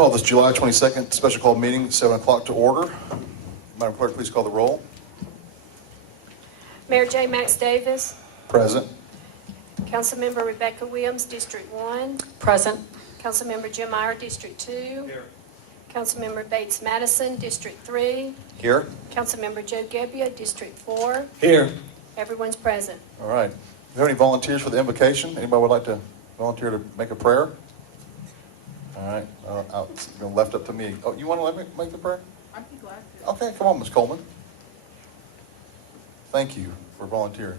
Call this July 22nd special call meeting, 7 o'clock to order. Madam Clerk, please call the roll. Mayor J. Max Davis. Present. Councilmember Rebecca Williams, District 1. Present. Councilmember Jim Meyer, District 2. Here. Councilmember Bates Madison, District 3. Here. Councilmember Joe Gebbia, District 4. Here. Everyone's present. All right. Do you have any volunteers for the invocation? Anybody would like to volunteer to make a prayer? All right. It's left up to me. Oh, you want to let me make the prayer? I'd be glad to. Okay, come on, Ms. Coleman. Thank you for volunteering.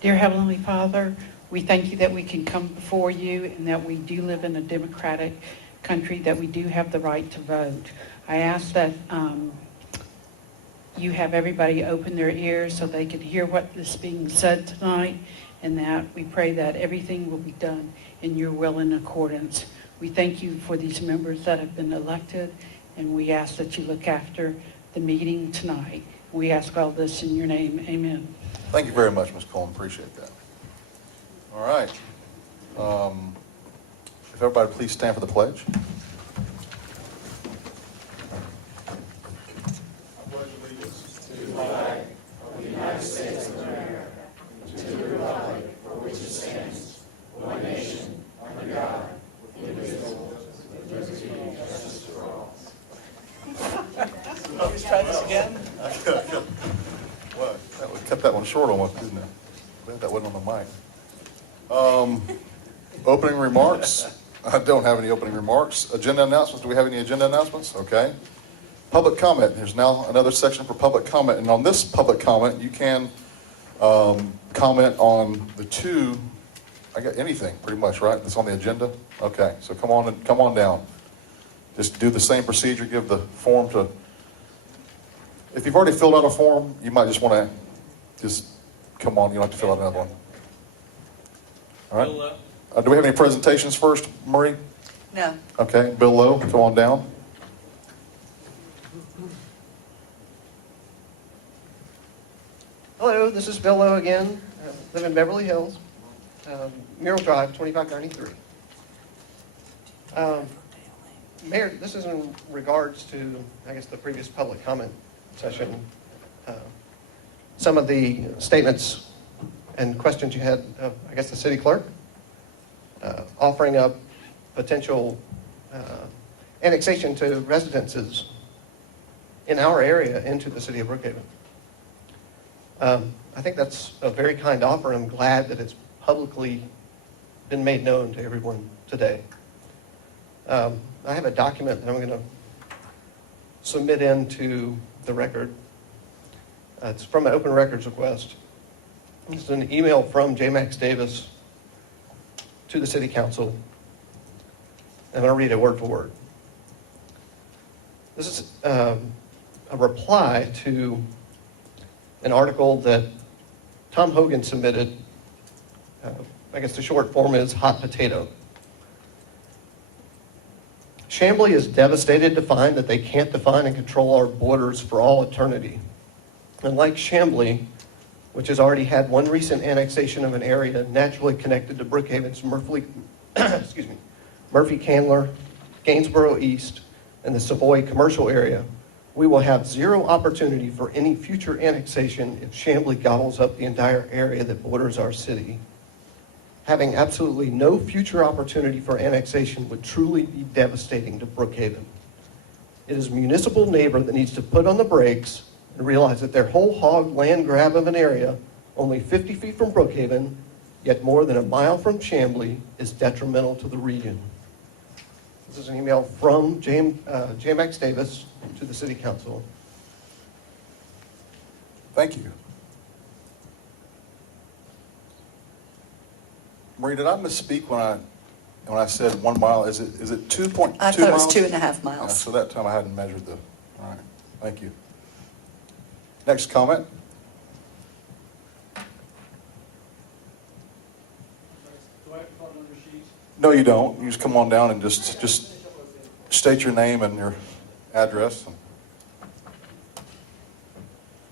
Dear Heavenly Father, we thank you that we can come before you and that we do live in a democratic country, that we do have the right to vote. I ask that you have everybody open their ears so they can hear what is being said tonight, and that we pray that everything will be done in your will and accordance. We thank you for these members that have been elected, and we ask that you look after the meeting tonight. We ask all this in your name. Amen. Thank you very much, Ms. Coleman. Appreciate that. All right. If everybody please stand for the pledge. I pledge allegiance to the flag of the United States of America, to the republic for which it stands, one nation, under God, indivisible, with liberty and justice for all. Let's try this again. Well, we cut that one short almost, didn't it? Glad that wasn't on the mic. Opening remarks. I don't have any opening remarks. Agenda announcements. Do we have any agenda announcements? Okay. Public comment. There's now another section for public comment. And on this public comment, you can comment on the two, I got anything pretty much, right? That's on the agenda? Okay. So come on down. Just do the same procedure. Give the form to, if you've already filled out a form, you might just want to just come on. You don't have to fill out another one. All right. Do we have any presentations first, Marie? No. Okay. Bill Lowe, come on down. Hello, this is Bill Lowe again. I live in Beverly Hills, Mural Drive, 2593. Mayor, this is in regards to, I guess, the previous public comment session. Some of the statements and questions you had of, I guess, the city clerk, offering up potential annexation to residences in our area into the city of Brookhaven. I think that's a very kind offer. I'm glad that it's publicly been made known to everyone today. I have a document that I'm going to submit into the record. It's from an open records request. It's an email from J. Max Davis to the city council. I'm going to read it word for word. This is a reply to an article that Tom Hogan submitted. I guess the short form is Hot Potato. Chamblee is devastated to find that they can't define and control our borders for all eternity. And like Chamblee, which has already had one recent annexation of an area naturally connected to Brookhaven's Murphy Candler, Gainsboro East, and the Savoy commercial area, we will have zero opportunity for any future annexation if Chamblee gobbles up the entire area that borders our city. Having absolutely no future opportunity for annexation would truly be devastating to Brookhaven. It is a municipal neighbor that needs to put on the brakes and realize that their whole hog land grab of an area, only 50 feet from Brookhaven, yet more than a mile from Chamblee, is detrimental to the region. This is an email from J. Max Davis to the City Council. Thank you. Marie, did I misspeak when I said 1 mile? Is it 2.2 miles? I thought it was 2.5 Yeah, miles. so that time I hadn't measured the. All right. Thank you. Next comment. Do I have to put on your sheets? No, you don't. You just come on down and just state your name and your address.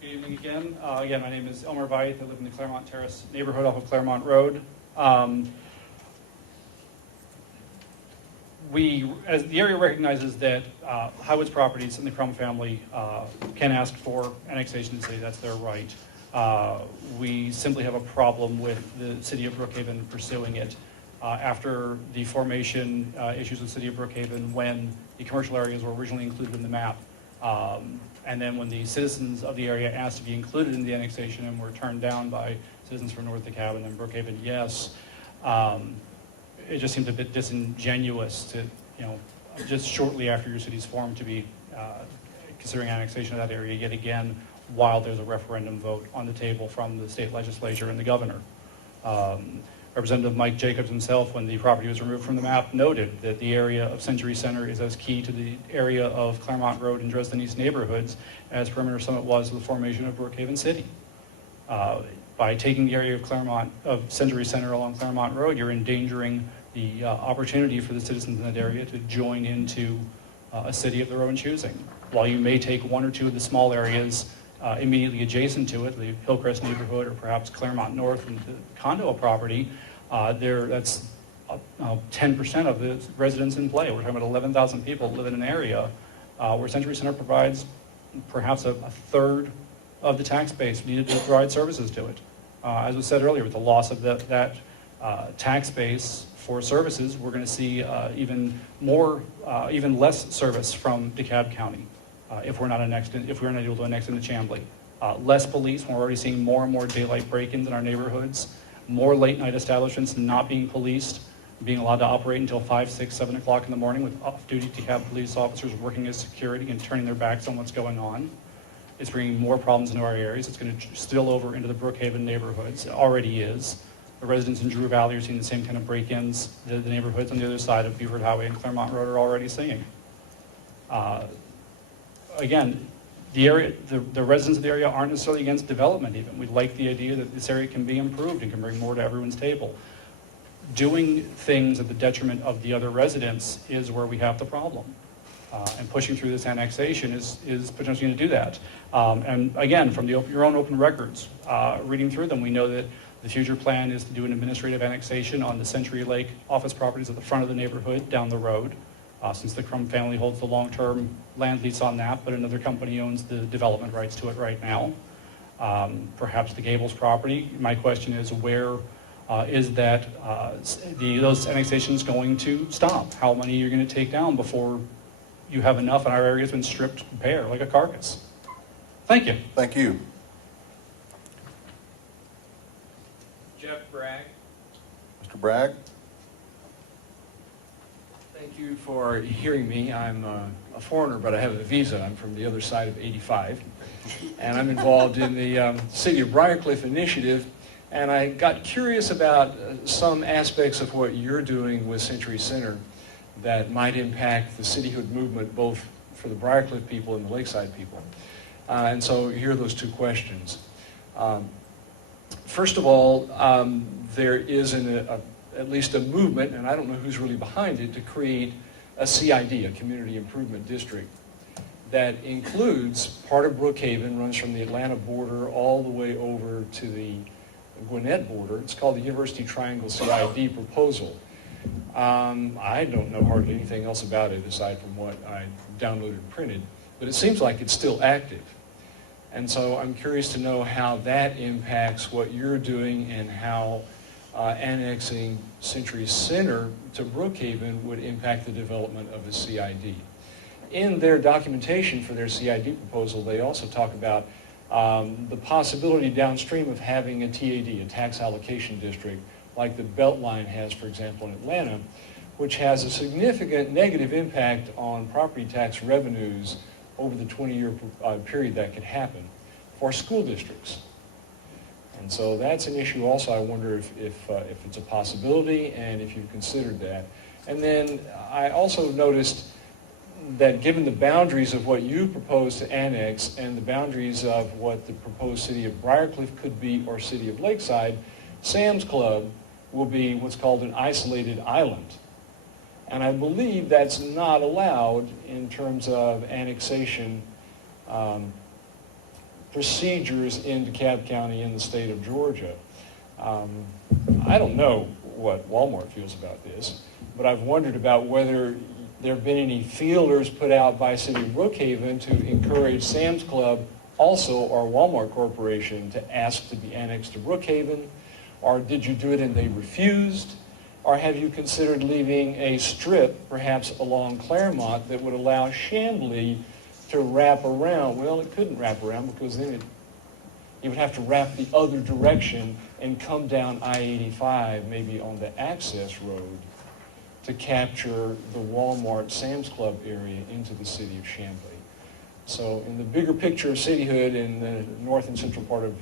Good evening again. Again, my name is Elmer Veith. I live in the Claremont Terrace neighborhood off of Claremont Road. as the area recognizes that Highwoods Properties and the Crum family can ask for annexation to the city, that's their right. We simply have a problem with the city of Brookhaven pursuing it. After the formation issues with the city of Brookhaven, when the commercial areas were originally included in the map, and then when the citizens of the area asked to be included in the annexation and were turned down by citizens from North DeKalb and then Brookhaven, yes, it just seems a bit disingenuous to, just shortly after your city's formed to be considering annexation of that area yet again while there's a referendum vote on the table from the state legislature and the governor. Representative Mike Jacobs himself, when the property was removed from the map, noted that the area of Century Center is as key to the area of Claremont Road and Dresden East neighborhoods as Perimeter Summit was to the formation of Brookhaven City. By taking the area of Century Center along Claremont Road, you're endangering the opportunity for the citizens in that area to join into a city of their own choosing. While you may take one or two of the small areas immediately adjacent to it, the Hillcrest neighborhood or perhaps Claremont North and the condo property, that's 10% of the residents in play. We're talking about 11,000 people live in an area where Century Center provides perhaps a third of the tax base needed to provide services to it. As was said earlier, with the loss of that tax base for services, we're going to see even less service from DeKalb County if we're not able to annex into Chamblee. Less police. We're already seeing more and more daylight break-ins in our neighborhoods. More late-night establishments not being policed, being allowed to operate until 5, 6, 7 o'clock in the morning with off-duty DeKalb police officers working as security and turning their backs on what's going on. It's bringing more problems into our areas. It's going to spill over into the Brookhaven neighborhoods. It already is. The residents in Drew Valley are seeing the same kind of break-ins the neighborhoods on the other side of Beaufort Highway and Claremont Road are already seeing. Again, the residents of the area aren't necessarily against development even. We like the idea that this area can be improved and can bring more to everyone's table. Doing things at the detriment of the other residents is where we have the problem. And pushing through this annexation is potentially going to do that. And again, from your own open records, reading through them, we know that the future plan is to do an administrative annexation on the Century Lake office properties at the front of the neighborhood down the road, since the Crum family holds the long-term land lease on that, but another company owns the development rights to it right now. Perhaps the Gables property. My question is, where is that those annexations going to stop? How many you're going to take down before you have enough and our area has been stripped bare like a carcass? Thank you. Thank you. Jeff Bragg. Mr. Bragg? Thank you for hearing me. I'm a foreigner, but I have a visa. I'm from the other side of 85. And I'm involved in the City of Briarcliff initiative. And I got curious about some aspects of what you're doing with Century Center that might impact the cityhood movement, both for the Briarcliff people and the Lakeside people. And so here are those two questions. First of all, there is at least a movement, and I don't know who's really behind it, to create a CID, a Community Improvement District, that includes part of Brookhaven, runs from the Atlanta border all the way over to the Gwinnett border. It's called the University Triangle CID proposal. I don't know hardly anything else about it aside from what I downloaded and printed, but it seems like it's still active. And so I'm curious to know how that impacts what you're doing and how annexing Century Center to Brookhaven would impact the development of the CID. In their documentation for their CID proposal, they also talk about the possibility downstream of having a TAD, a tax allocation district, like the Beltline has, for example, in Atlanta, which has a significant negative impact on property tax revenues over the 20-year period that could happen for school districts. And so that's an issue also. I wonder if it's a possibility and if you've considered that. And then I also noticed that given the boundaries of what you propose to annex and the boundaries of what the proposed city of Briarcliff could be or city of Lakeside, Sam's Club will be what's called an isolated island. And I believe that's not allowed in terms of annexation procedures in DeKalb County in the state of Georgia. I don't know what Walmart feels about this, but I've wondered about whether there have been any feelers put out by City of Brookhaven to encourage Sam's Club also, or Walmart Corporation, to ask to be annexed to Brookhaven, or did you do it and they refused? Or have you considered leaving a strip, perhaps along Claremont, that would allow Chamblee to wrap around? Well, it couldn't wrap around because then you would have to wrap the other direction and come down I-85, maybe on the access road, to capture the Walmart Sam's Club area into the city of Chamblee. So in the bigger picture of cityhood in the north and central part of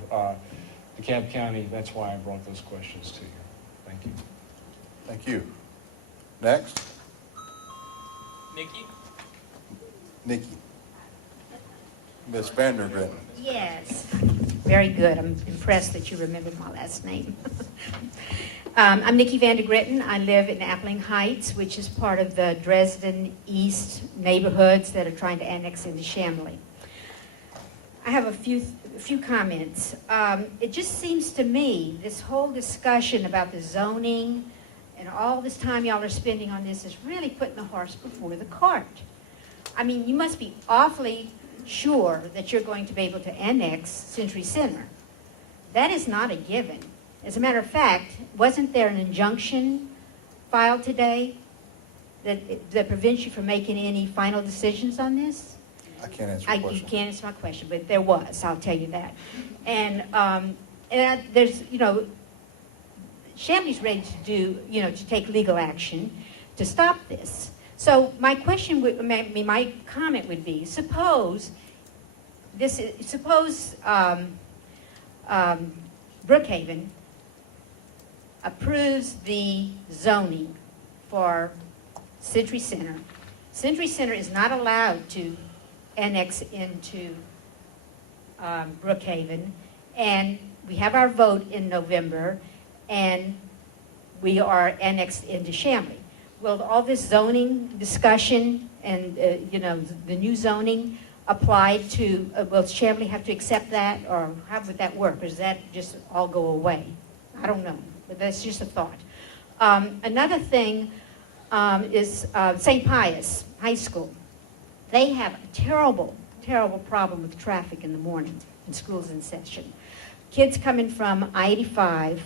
DeKalb County, that's why I brought those questions to you. Thank you. Thank you. Next, Nikki? Nikki. Ms. Vandergriffen. Yes, very good. I'm impressed that you remembered my last name. I'm Nikki Vandergriffen. I live in Appling Heights, which is part of the Dresden East neighborhoods that are trying to annex into Chamblee. I have a few comments. It just seems to me this whole discussion about the zoning and all this time y'all are spending on this is really putting the horse before the cart. I mean, you must be awfully sure that you're going to be able to annex Century Center. That is not a given. As a matter of fact, wasn't there an injunction filed today that prevents you from making any final decisions on this? I can't answer your question. You can't answer my question, but there was, I'll tell you that. And there's, Chamblee's ready to do, to take legal action to stop this. So my question would, my comment would be, suppose Brookhaven approves the zoning for Century Center. Century Center is not allowed to annex into Brookhaven, and we have our vote in November, and we are annexed into Chamblee. Will all this zoning discussion and the new zoning apply to? Will Chamblee have to accept that, or how would that work? Or does that just all go away? I don't know, but that's just a thought. Another thing is St. Pius High School. They have a terrible, terrible problem with traffic in the morning when school's in session. Kids coming from I-85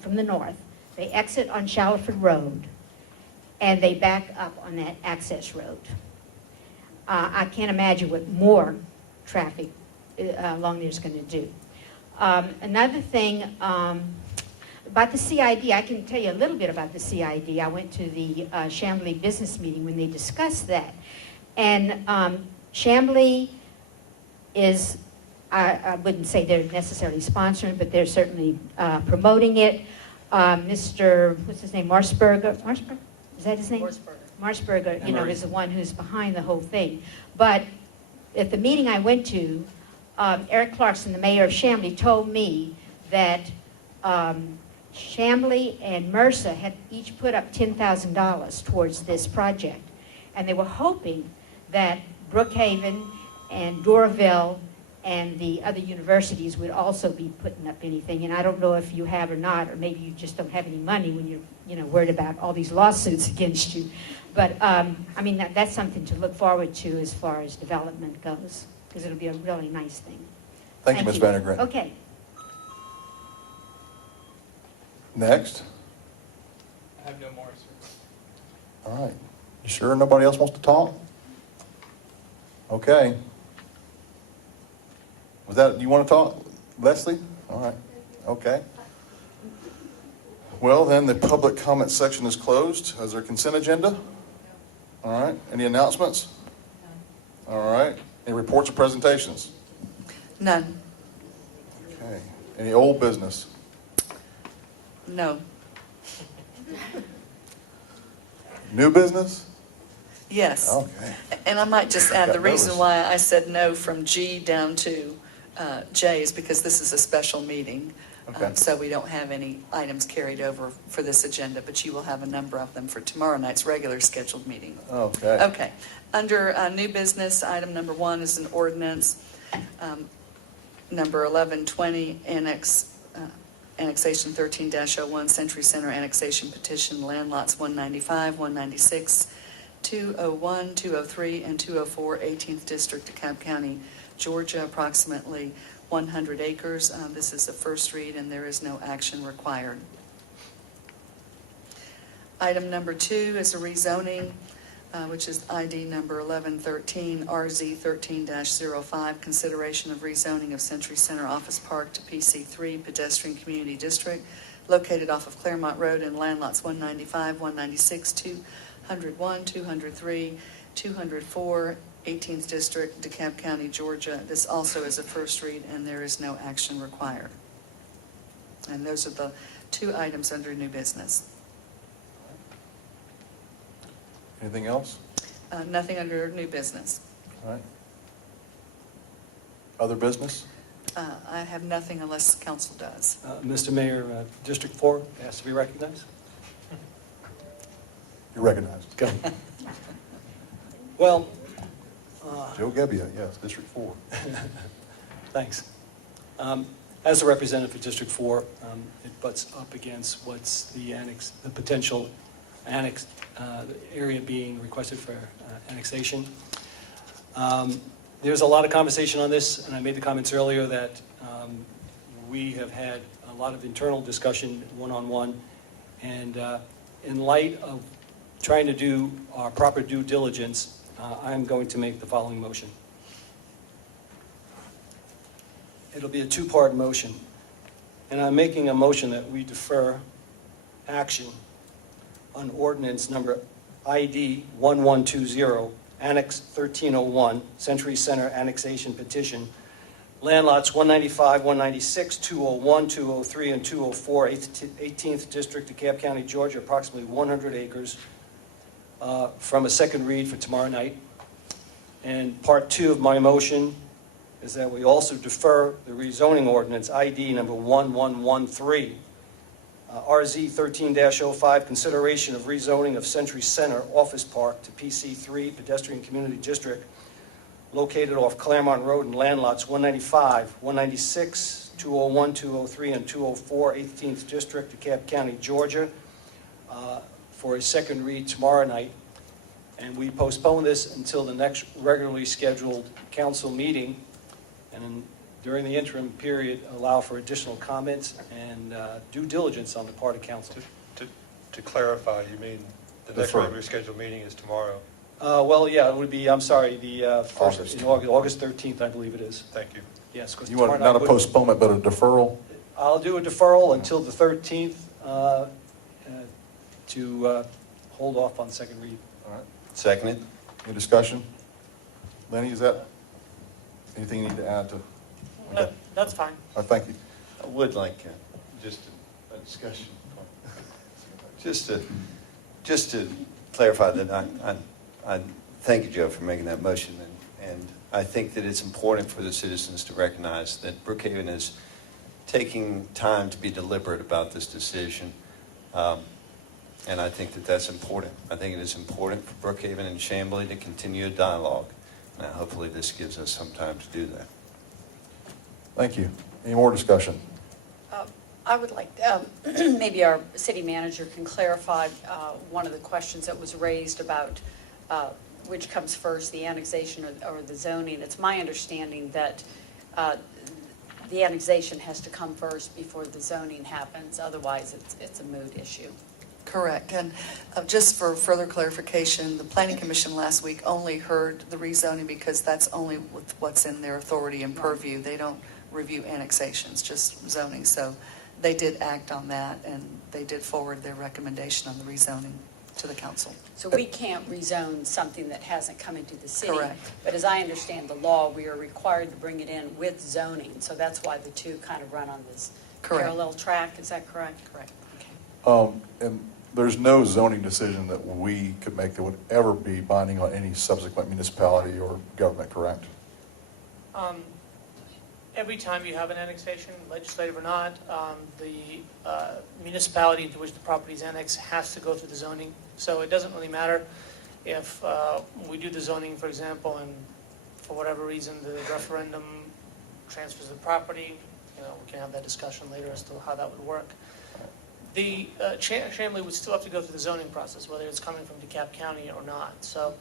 from the north, they exit on Shallowford Road, and they back up on that access road. I can't imagine what more traffic along there is going to do. Another thing about the CID, I can tell you a little bit about the CID. I went to the Chamblee business meeting when they discussed that. And Chamblee is, I wouldn't say they're necessarily sponsoring, but they're certainly promoting it. Mr. what's his name, Marsberger? Is that his name? Marsberger, is the one who's behind the whole thing. But at the meeting I went to, Eric Clarkson, the mayor of Chamblee, told me that Chamblee and MRSA had each put up $10,000 towards this project. And they were hoping that Brookhaven and Doraville and the other universities would also be putting up anything. And I don't know if you have or not, or maybe you just don't have any money when you're worried about all these lawsuits against you. But that's something to look forward to as far as development goes, because it'll be a really nice thing. Thank you, Ms. Vandergriffen. Okay. Next. I have no more, sir. All right. You sure nobody else wants to talk? Okay. Was that, you want to talk, Leslie? All right. Okay. Well, then the public comment section is closed. Is there a consent agenda? All right. Any announcements? All right. Any reports or presentations? None. Okay. Any old business? No. New business? Yes. Okay. And I might just add, Got the reason nervous. why I said no from G down to J is because this is a special meeting. Okay. So we don't have any items carried over for this agenda, but you will have a number of them for tomorrow night's regular scheduled meeting. Okay. Okay. Under new business, item number 1 is an ordinance, number 1120, annex Annexation 13-01, Century Center Annexation Petition, Land Lots 195, 196, 201, 203, and 204, 18th District, DeKalb County, Georgia, approximately 100 acres. This is the first read, and there is no action required. Item number 2 is a rezoning, which is ID number 1113, RZ 13-05, consideration of rezoning of Century Center Office Park to PC3 Pedestrian Community District, located off of Claremont Road in land lots 195, 196, 201, 203, 204, 18th District, DeKalb County, Georgia. This also is a first read, and there is no action required. And those are the 2 items under new business. Anything else? Nothing under new business. All right. Other business? I have nothing unless council does. Mr. Mayor, District 4 has to be recognized. You're recognized. Go. Well, Joe Gebbia, yes, District 4. thanks. As a representative for District 4, it butts up against what's the potential annex area being requested for annexation. There's a lot of conversation on this, and I made the comments earlier that we have had a lot of internal discussion one-on-one, and in light of trying to do our proper due diligence, I'm going to make the following motion. It'll be a 2-part motion, and I'm making a motion that we defer action on ordinance number ID 1120, Annex 1301, Century Center Annexation Petition, land lots 195, 196, 201, 203, and 204, 18th District, DeKalb County, Georgia, approximately 100 acres, from a second read for tomorrow night. And part 2 of my motion is that we also defer the rezoning ordinance ID number 1113, RZ 13-05, consideration of rezoning of Century Center Office Park to PC3 Pedestrian Community District, located off Claremont Road in land lots 195, 196, 201, 203, and 204, 18th District, DeKalb County, Georgia, for a second read tomorrow night. And we postpone this until the next regularly scheduled council meeting, and during the interim period, allow for additional comments and due diligence on the part of council. To clarify, you mean the next Defer. regularly scheduled meeting is tomorrow? Well, yeah, it would be, I'm sorry, the first, August. August 13th, I believe it is. Thank you. Yes, because You want not a postponement, but a deferral? I'll do a deferral until the 13th to hold off on second read. All right. Seconded. Any discussion? Lenny, is that anything you need to add to? Okay. That's fine. Thank you. I would like just a discussion. Just to clarify that I thank you, Joe, for making that motion. And I think that it's important for the citizens to recognize that Brookhaven is taking time to be deliberate about this decision. And I think that that's important. I think it is important for Brookhaven and Chamblee to continue a dialogue. Now, hopefully this gives us some time to do that. Thank you. Any more discussion? I would like, maybe our city manager can clarify one of the questions that was raised about which comes first, the annexation or the zoning. It's my understanding that the annexation has to come first before the zoning happens. Otherwise, it's a moot issue. Correct. And just for further clarification, the Planning Commission last week only heard the rezoning because that's only what's in their authority and purview. They don't review annexations, just zoning. So they did act on that, and they did forward their recommendation on the rezoning to the council. So we can't rezone something that hasn't come into the city. Correct. But as I understand the law, we are required to bring it in with zoning. So that's why the two kind of run on this Correct. parallel track. Is that correct? Correct. Okay. And there's no zoning decision that we could make that would ever be binding on any subsequent municipality or government, correct? Every time you have an annexation, legislative or not, the municipality into which the property is annexed has to go through the zoning. So it doesn't really matter if we do the zoning, for example, and for whatever reason the referendum transfers the property. we can have that discussion later as to how that would work. The Chamblee would still have to go through the zoning process, whether it's coming from DeKalb County or not. So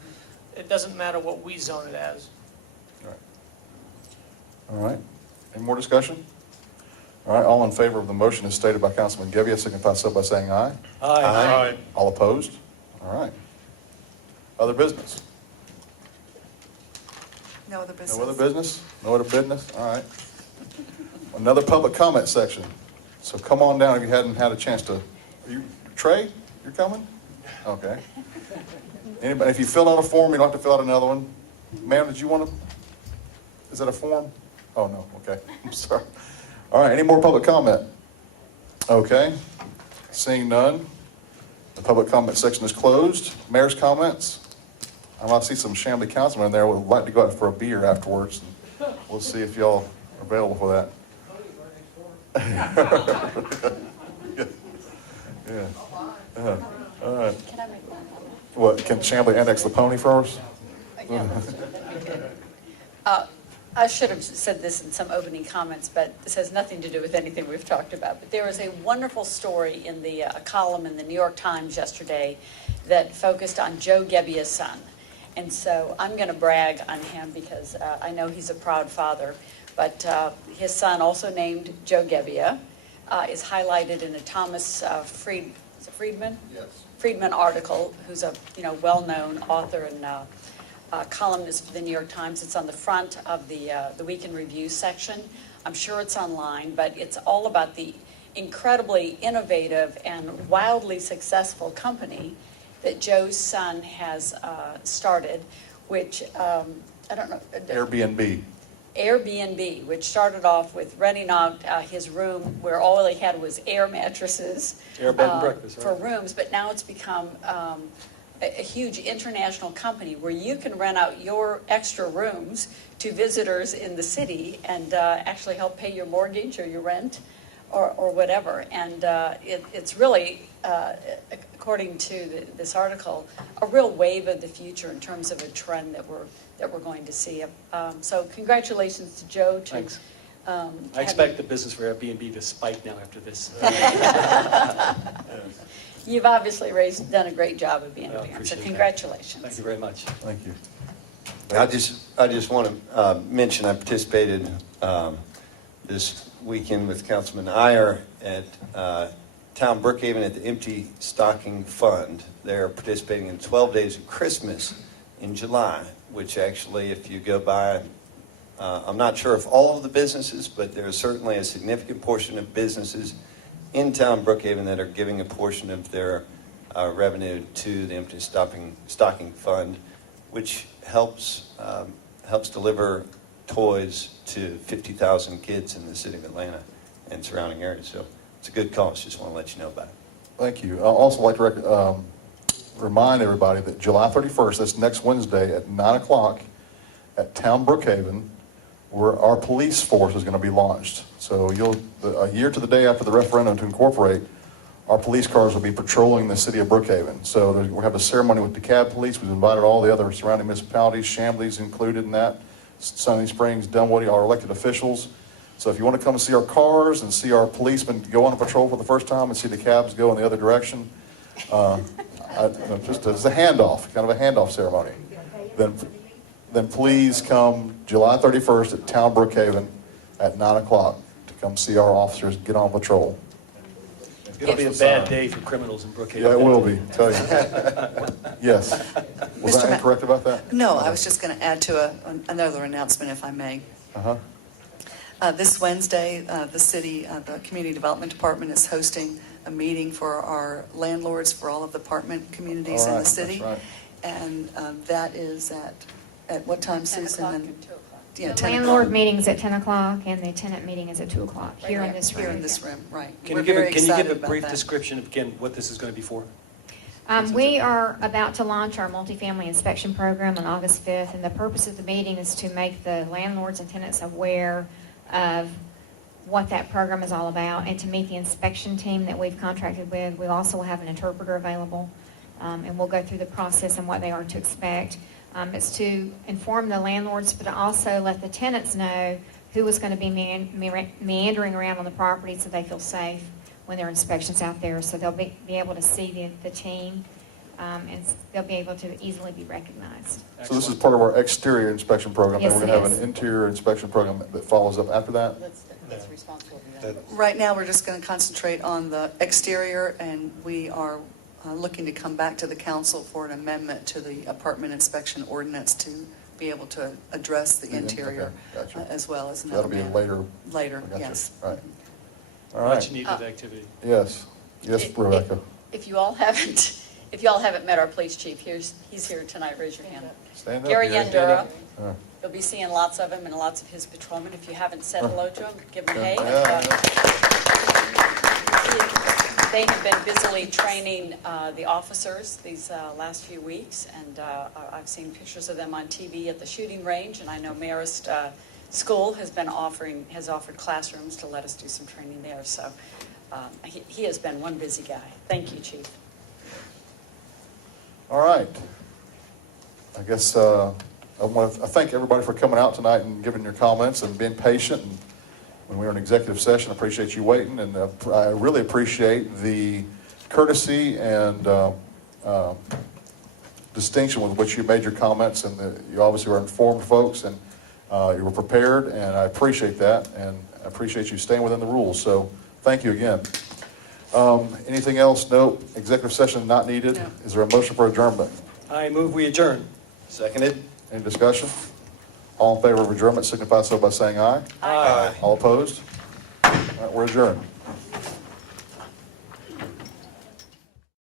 it doesn't matter what we zone it as. All right. Any more discussion? All right, all in favor of the motion as stated by Councilman Gebbia, signify so by saying aye. Aye. All opposed? All right. Other business? No other business? No other business? No other business? All right. Another public comment section. So come on down if you hadn't had a chance to. Trey, you're coming? Okay. Anybody, if you fill out a form, you don't have to fill out another one. Ma'am, did you want to? Is that a form? Oh, no. Okay. I'm sorry. All right. Any more public comment? Okay. Seeing none, the public comment section is closed. Mayor's comments. I see some Chamblee councilmen in there who would like to go out for a beer afterwards. We'll see if y'all are available for that. Yeah. All right. Can I make one comment? What, can Chamblee annex the pony for us? I should have said this in some opening comments, but this has nothing to do with anything we've talked about. But there was a wonderful story in the column in the New York Times yesterday that focused on Joe Gebbia's son. And so I'm going to brag on him because I know he's a proud father. But his son, also named Joe Gebbia, is highlighted in a Thomas Friedman? Yes. Friedman article, who's a well-known author and columnist for the New York Times. It's on the front of the Week in Review section. I'm sure it's online, but it's all about the incredibly innovative and wildly successful company that Joe's son has started, which, I don't know. Airbnb, which started off with renting out his room where all he had was air mattresses. Air bed and breakfast, for right? rooms, but now it's become a huge international company where you can rent out your extra rooms to visitors in the city and actually help pay your mortgage or your rent or whatever. And it's really, according to this article, a real wave of the future in terms of a trend that we're going to see. So congratulations to Joe. Thanks. I expect the business for Airbnb to spike now after this. You've obviously done a great job of being I a parent, so appreciate that. congratulations. Thank you very much. Thank you. I just want to mention I participated this weekend with Councilman Iyer at Town Brookhaven at the Empty Stocking Fund. They're participating in 12 Days of Christmas in July, which actually, if you go by, I'm not sure if all of the businesses, but there's certainly a significant portion of businesses in Town Brookhaven that are giving a portion of their revenue to the Empty Stocking Fund, which helps deliver toys to 50,000 kids in the city of Atlanta and surrounding areas. So it's a good cause. Just want to let you know about it. Thank you. I'd also like to remind everybody that July 31st, that's next Wednesday at 9 o'clock at Town Brookhaven, where our police force is going to be launched. So a year to the day after the referendum to incorporate, our police cars will be patrolling the city of Brookhaven. So we'll have a ceremony with DeKalb Police. We've invited all the other surrounding municipalities, Chamblee's included in that, Sunny Springs, Dunwoody, our elected officials. So if you want to come see our cars and see our policemen go on a patrol for the first time and see the cabs go in the other direction, just as a handoff, kind of a handoff ceremony, then please come July 31st at Town Brookhaven at 9 o'clock to come see our officers get on patrol. It'll be a bad day for criminals in Brookhaven. Yeah, it will be, tell you. Yes. Was Mr. I incorrect about that? No, I was just going to add to another announcement, if I may. This Wednesday, the Community Development Department is hosting a meeting for our landlords for all of the apartment communities in the city. That's right. And that is at what time, 10 Susan? o'clock And- and 2 o'clock. Yeah, The 10 landlord o'clock. meeting's at 10 o'clock and the tenant meeting is at 2 o'clock here in this room. Here in this room, right. Can We're you give very a excited about brief that. description of, again, what this is going to be for? We are about to launch our multifamily inspection program on August 5th, and the purpose of the meeting is to make the landlords and tenants aware of what that program is all about and to meet the inspection team that we've contracted with. We'll also have an interpreter available, and we'll go through the process and what they are to expect. It's to inform the landlords, but to also let the tenants know who is going to be meandering around on the property so they feel safe when there are inspections out there. So they'll be able to see the team, and they'll be able to easily be recognized. So this is part of our exterior inspection program. Yes, And we're going to it have is. an interior inspection program that follows up after that? That's responsible for That- that. Right now, we're just going to concentrate on the exterior, and we are looking to come back to the council for an amendment to the apartment inspection ordinance to be able to address the interior Okay, gotcha. as well as So another that'll be matter. later. Later, Gotcha. yes. Right. All Much right. needed activity. Yes. Yes, If- Rebecca. If you all haven't, if you all haven't met our police chief, he's here tonight, raise your hand. Stand up. Gary Gary. Yandura, Yeah. you'll be seeing lots of him and lots of his patrolmen. If you haven't said hello to him, give him a hey. They have been busily training the officers these last few weeks, and I've seen pictures of them on TV at the shooting range, and I know Marist School has offered classrooms to let us do some training there, so he has been one busy guy. Thank you, Chief. All right. I guess I want to thank everybody for coming out tonight and giving your comments and being patient. And when we were in executive session, I appreciate you waiting, and I really appreciate the courtesy and distinction with which you made your comments, and you obviously were informed folks, and you were prepared, and I appreciate that, and I appreciate you staying within the rules. So thank you again. Anything else? No. Executive session not needed. No. Is there a motion for adjournment? I move we adjourn. Seconded? Any discussion? All in favor of adjournment signify so by saying aye. Aye. All opposed? All right, we're adjourned.